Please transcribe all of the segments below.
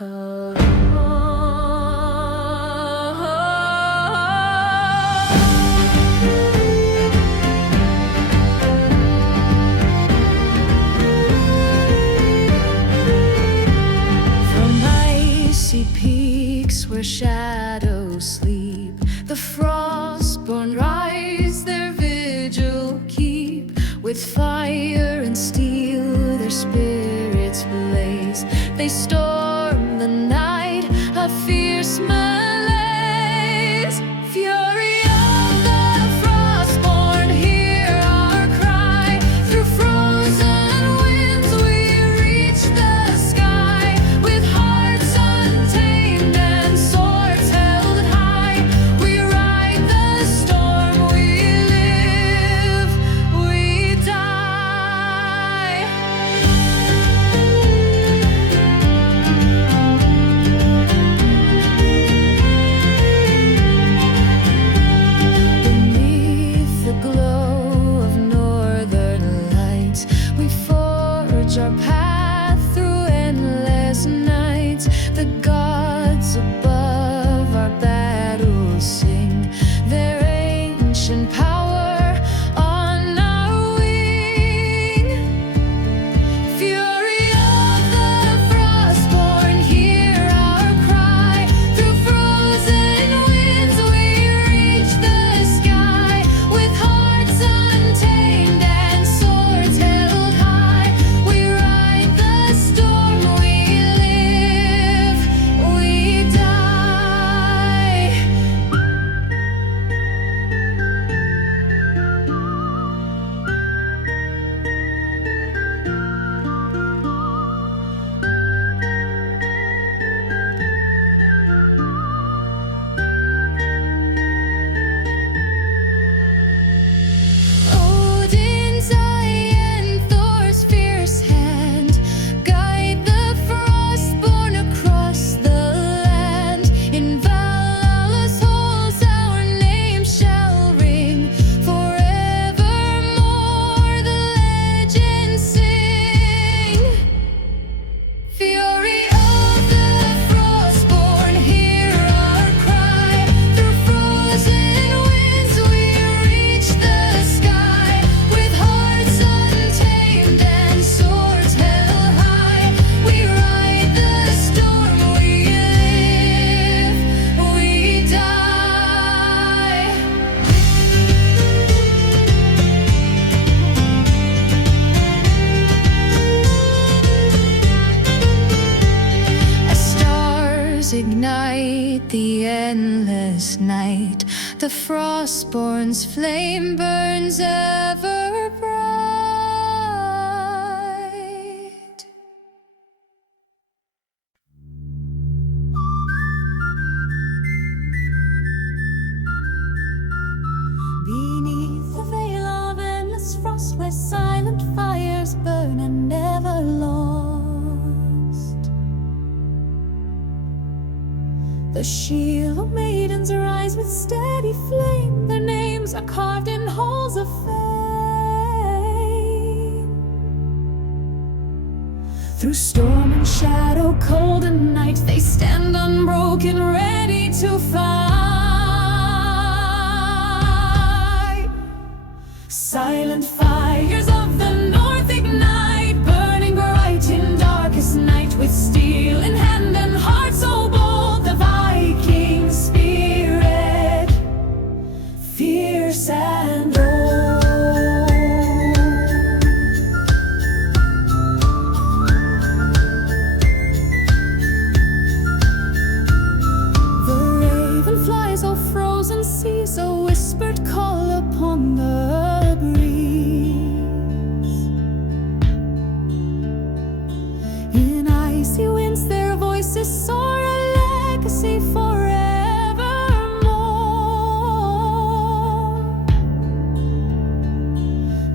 icy peaks where shadows sleep, the frostborn rise, their vigil keep. With fire and steel their spirits blaze. They storm the night, a fierce malaise. Fury of the frostborn, hear our cry. Through frozen winds we reach the sky. With hearts untamed and swords held high, we ride the storm, we live, we die. Beneath the glow of northern lights, we forge our path through endless nights. The gods above our battles sing their ancient power on our wing. Fury of the frostborn, hear our cry. Through frozen winds we reach the sky. With hearts untamed and swords held high, we ride the storm, we live, we die. Odin's eye and Thor's fierce hand guide the frostborn across the land. In Valhalla's halls our name shall ring. Forevermore the legends sing. Fury of the frostborn, hear our cry. Through frozen winds we reach the sky. With hearts untamed and swords held high, we ride the storm, we live, we die. As stars ignite the endless night, the frostborn's flame burns ever bright. Beneath the veil of endless frost, where silent fires burn and never lost, the shield of maidens rise with steady flame. Their names are carved in halls of fame. Through storm and shadow, cold and night, they stand unbroken, ready to fight. Silent fires of the north ignite, burning bright in darkest night. With steel in hand and heart so bold, the Viking spirit, fierce and bold. The raven flies o'er frozen seas, a whispered call upon the breeze. In icy winds their voices soar, a legacy forevermore.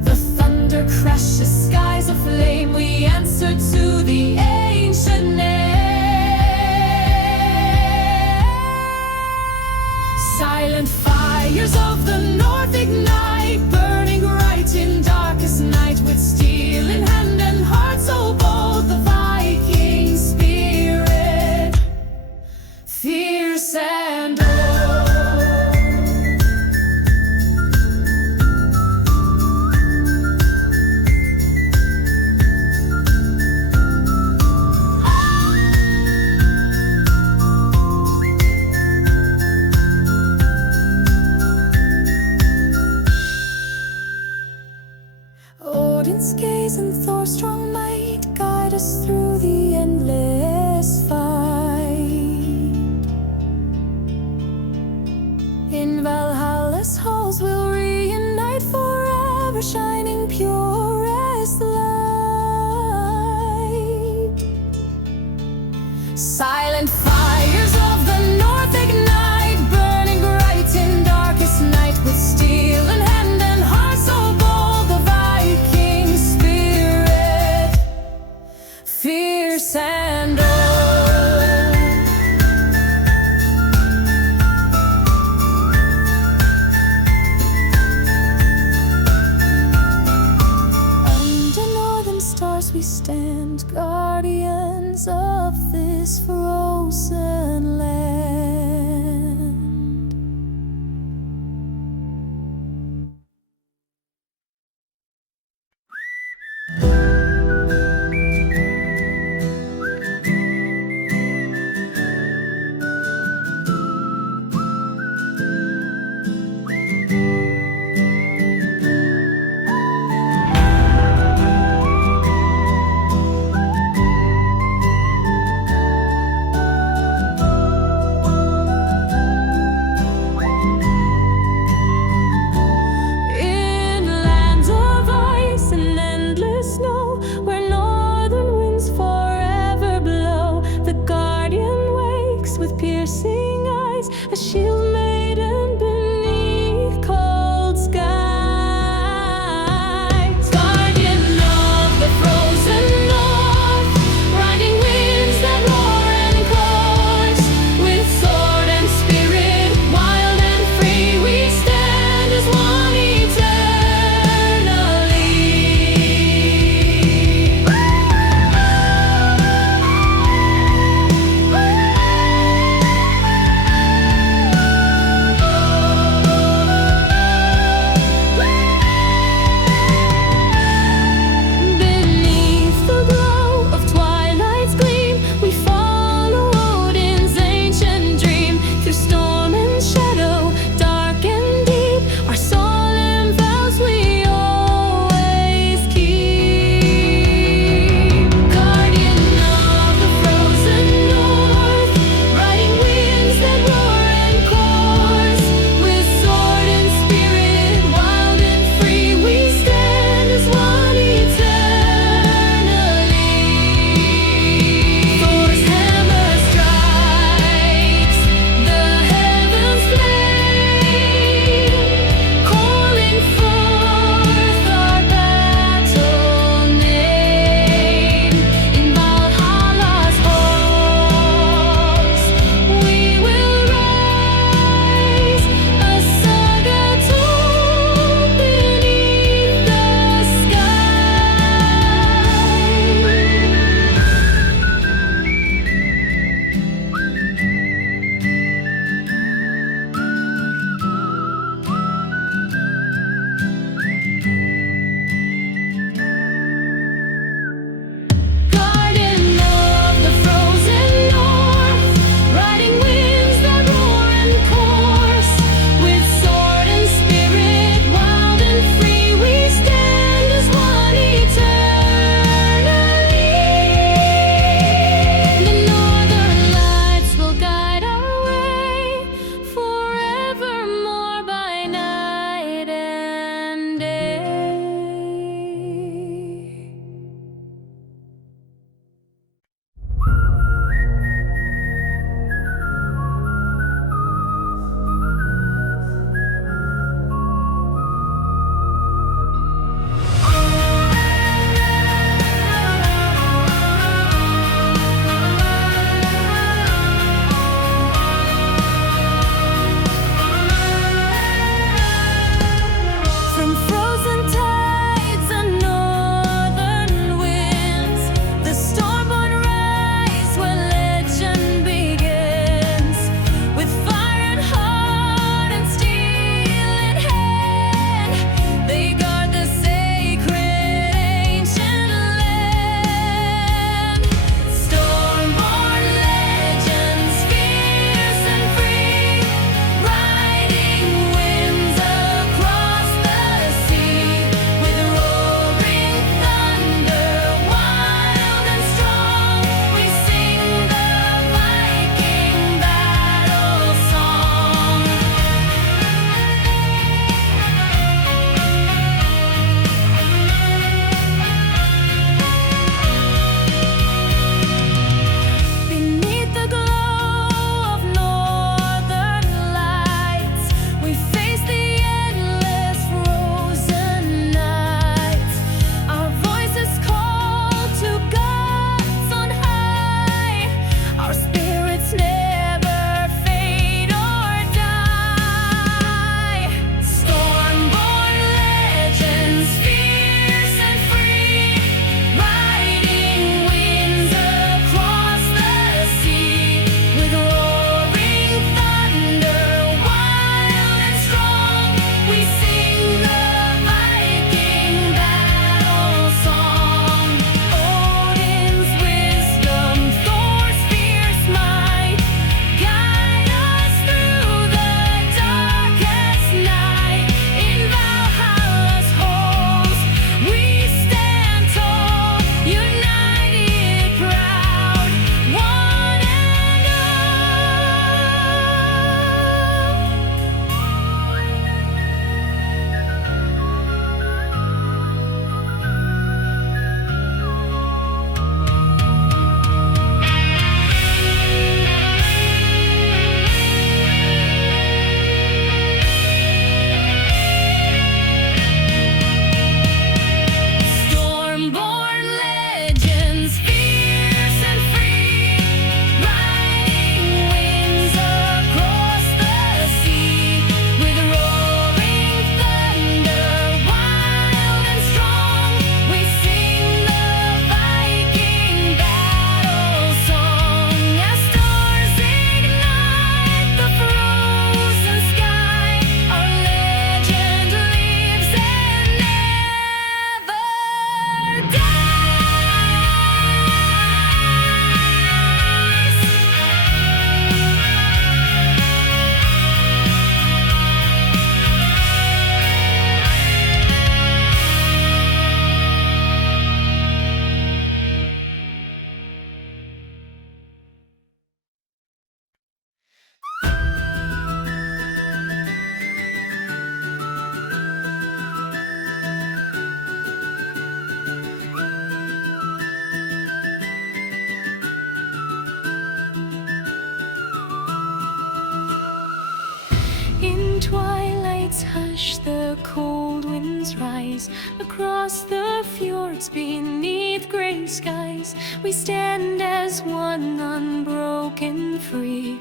The thunder crashes skies aflame, we answer to the ancient name. Silent fires of the north ignite, burning bright in darkest night. With steel in hand and heart so bold, the Viking spirit, Silent fires of the north ignite, burning bright in darkest night. With steel in hand and heart so bold, the Viking spirit, fierce and old. We stand guardians of this frozen land. nights hush, the cold winds rise across the fjords beneath gray skies. We stand as one, unbroken, free,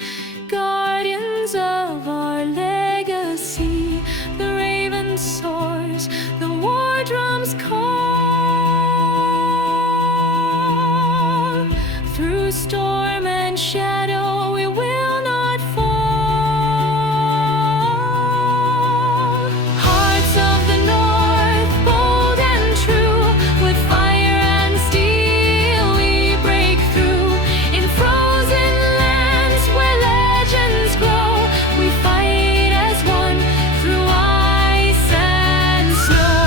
guardians of our legacy. The raven soars, the war drums call. Through storm and shadow we will not fall. Hearts of the North, bold and true, with fire and steel we break through. In frozen lands where legends grow, we fight as one through ice and snow.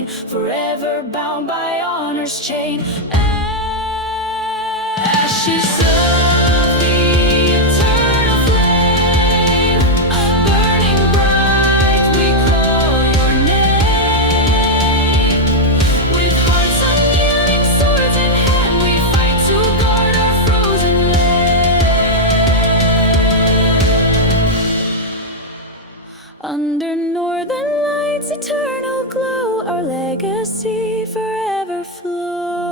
pain, forever bound by honor's chain. Ashes of the eternal flame, burning bright, we call your name. With hearts unyielding, swords in hand, we fight to guard our frozen land. Under northern lights, eternal glow, our legacy forever flows.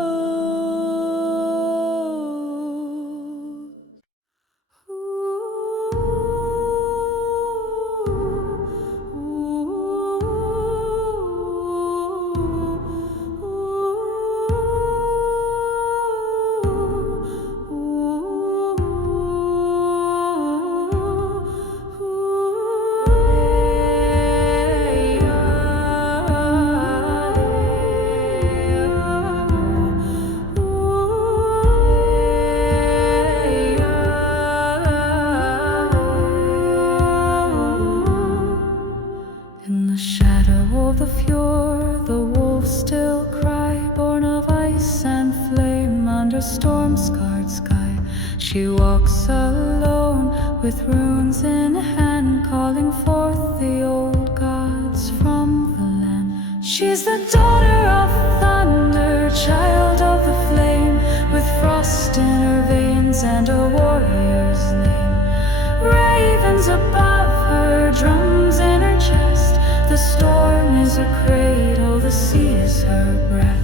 In the shadow of the fjord, the wolves still cry, born of ice and flame under storm-scarred sky. She walks alone with runes in hand, calling forth the old gods from the land. She's the daughter of thunder, child of the flame, with frost in her veins and a warrior's name. Ravens above her, drums in her chest. The storm is her cradle, the sea is her breath.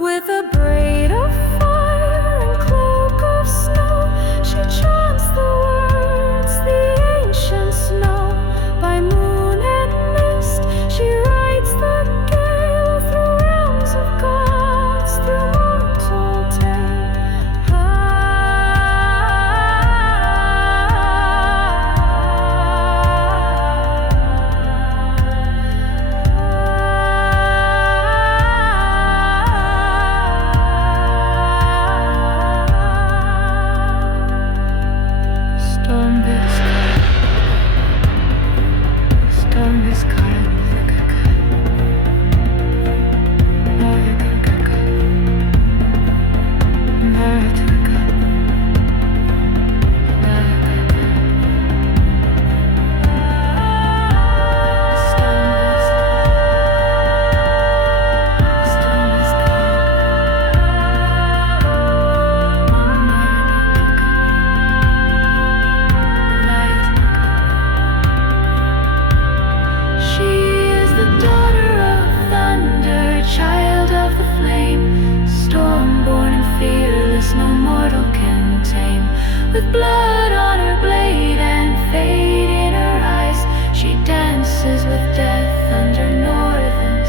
With a braid of fire and cloak of snow, she chants the words the ancients know. By moon and mist, she rides the gale through realms of gods, through mortal tale. Storm is calling. With blood on her blade and fate in her eyes, she dances with death under northern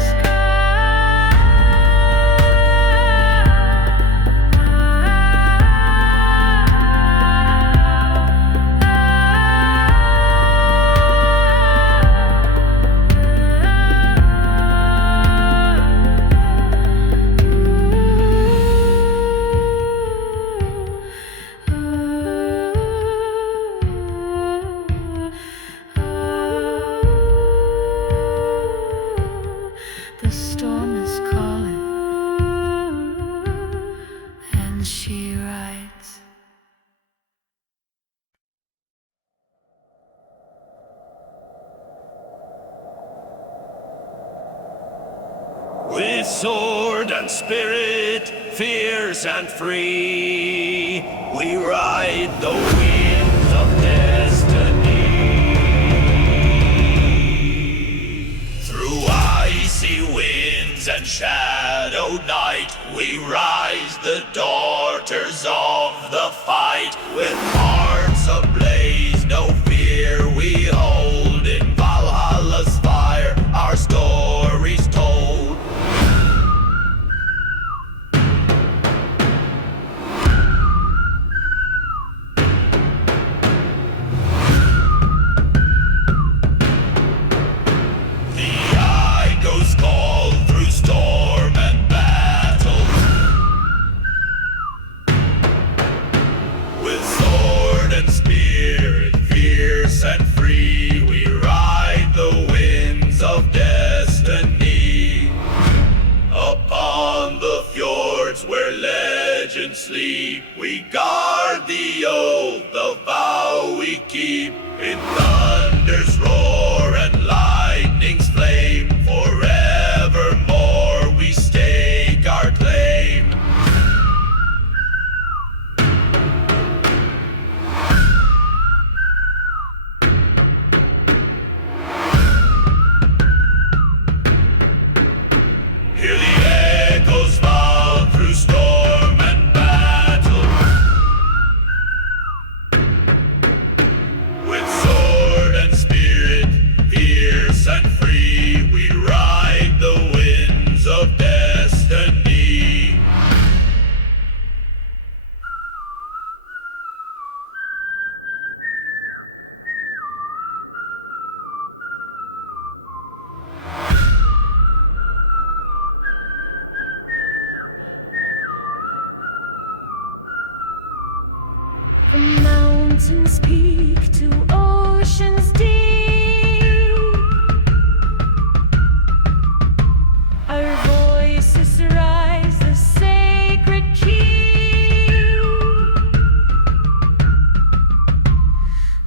The storm is calling, and she writes. With sword and spirit, fierce and free, we ride the winds of destiny. Through icy winds and shadowed night, we rise, the daughters of the fight. With hearts ablaze, no fear we hold. In Valhalla's fire, our stories told.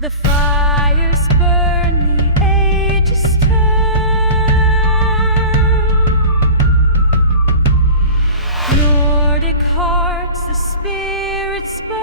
The fires burn, the ages turn. Nordic hearts, the spirits burn.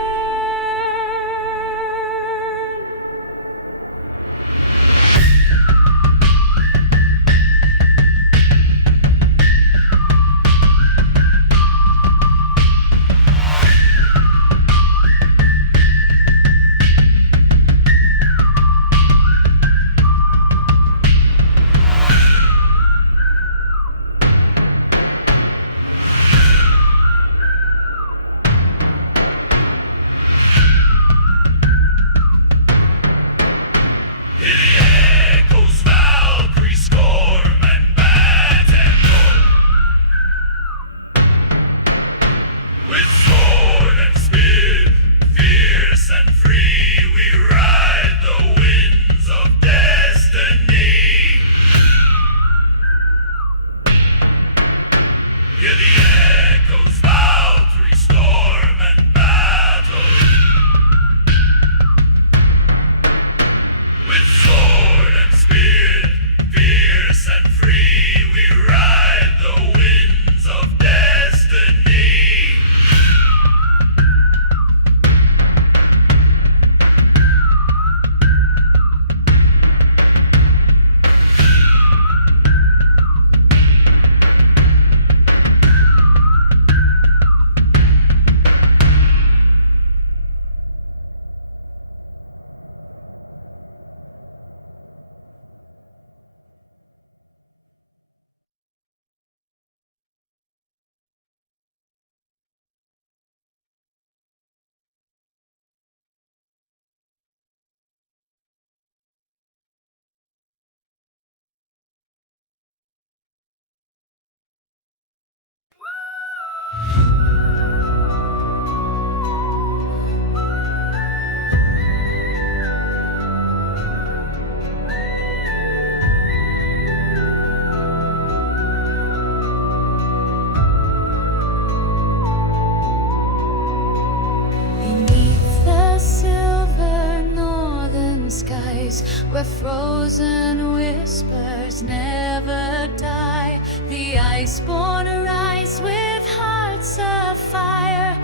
Where frozen whispers never die, the iceborn arise with hearts afire.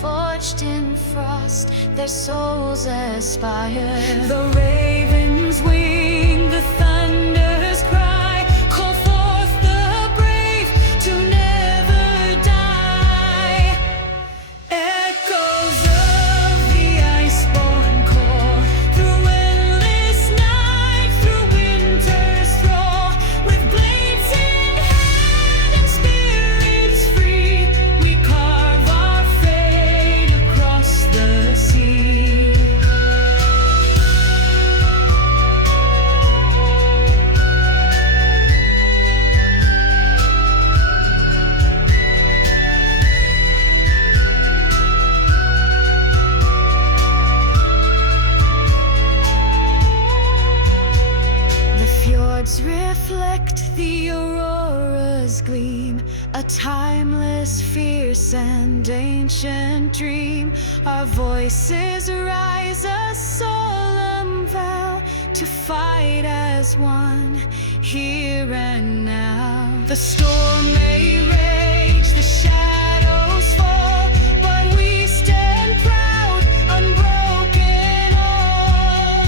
Forged in frost, their souls aspire. The ravens wing, the thunders cry, call forth the brave to never die. Echoes of the iceborn core, through endless night, through winter's thrall, with blades in hand and spirits free, we carve our fate across the sea. The fjords reflect the aurora's gleam, a timeless, fierce and ancient dream. Our voices rise, a solemn vow to fight as one, here and now. The storm may rage, the shadows fall, but we stand proud, unbroken all.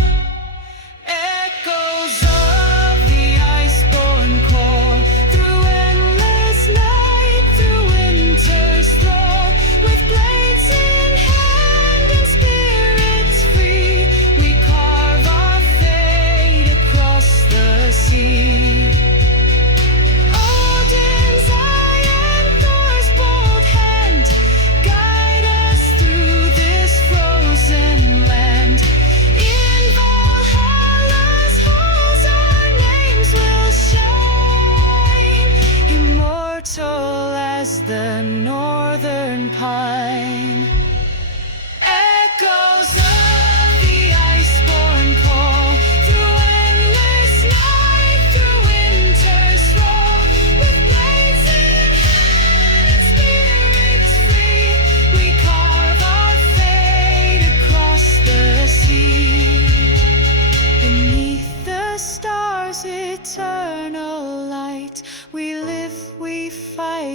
Echoes of the iceborn call, through endless night, through winter's thrall, with blades in hand and spirits free, we carve our fate across the sea. Odin's eye and Thor's born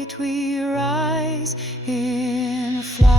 night we rise in flight.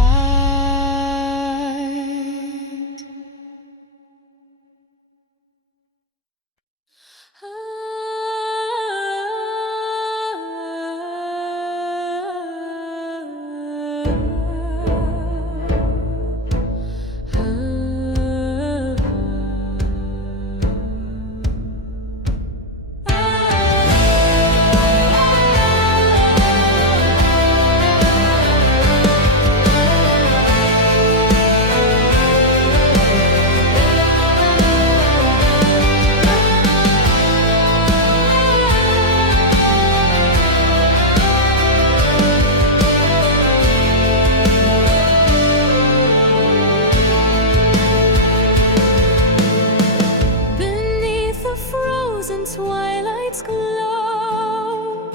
Beneath the frozen twilight's glow,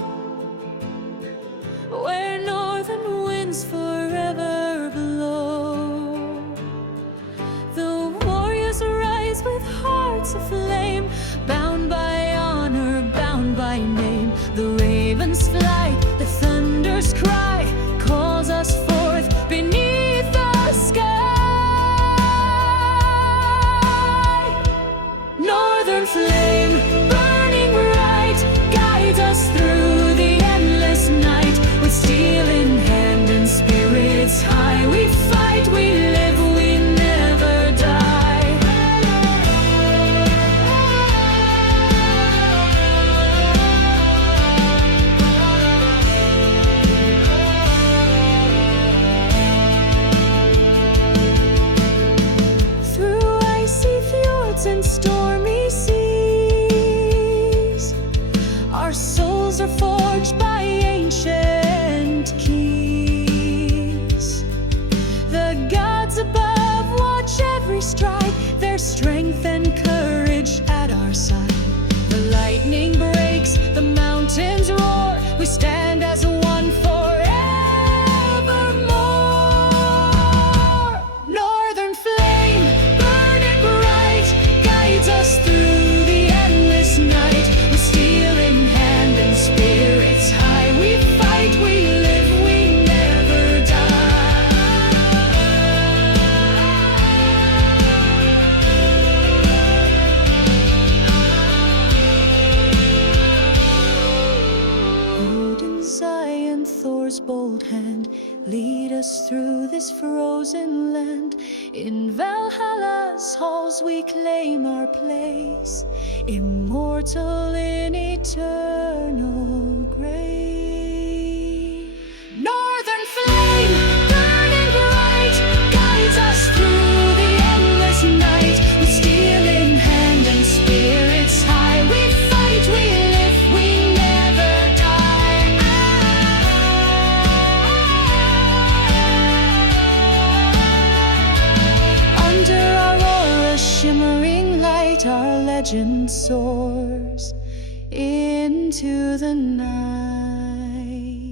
where northern winds forever blow, the warriors rise with hearts aflame, bound by honor, bound by name. The ravens flight, the thunder's cry calls us forth beneath the sky. Northern flame, burning bright, guides us through the endless night. With steel in hand and spirits high, we fight, we live, we never die. Through icy fjords and stormy seas, our souls are forged by ancient keys. The gods above watch every stride, their strength and courage at our side. The lightning breaks, the mountains roar, we stand as one forevermore. Northern flame, burning bright, guides us through the endless night. With steel in hand and spirits high, we fight, we live, we never die. Odin's eye and Thor's bold hand lead us through this frozen land. In Valhalla's halls we claim our place, immortal in eternal grace. Northern flame, burning bright, guides us through the endless night. With steel in hand and spirits high, we fight, we live, we never die. Under our aura shimmering light, our legend soars into the night.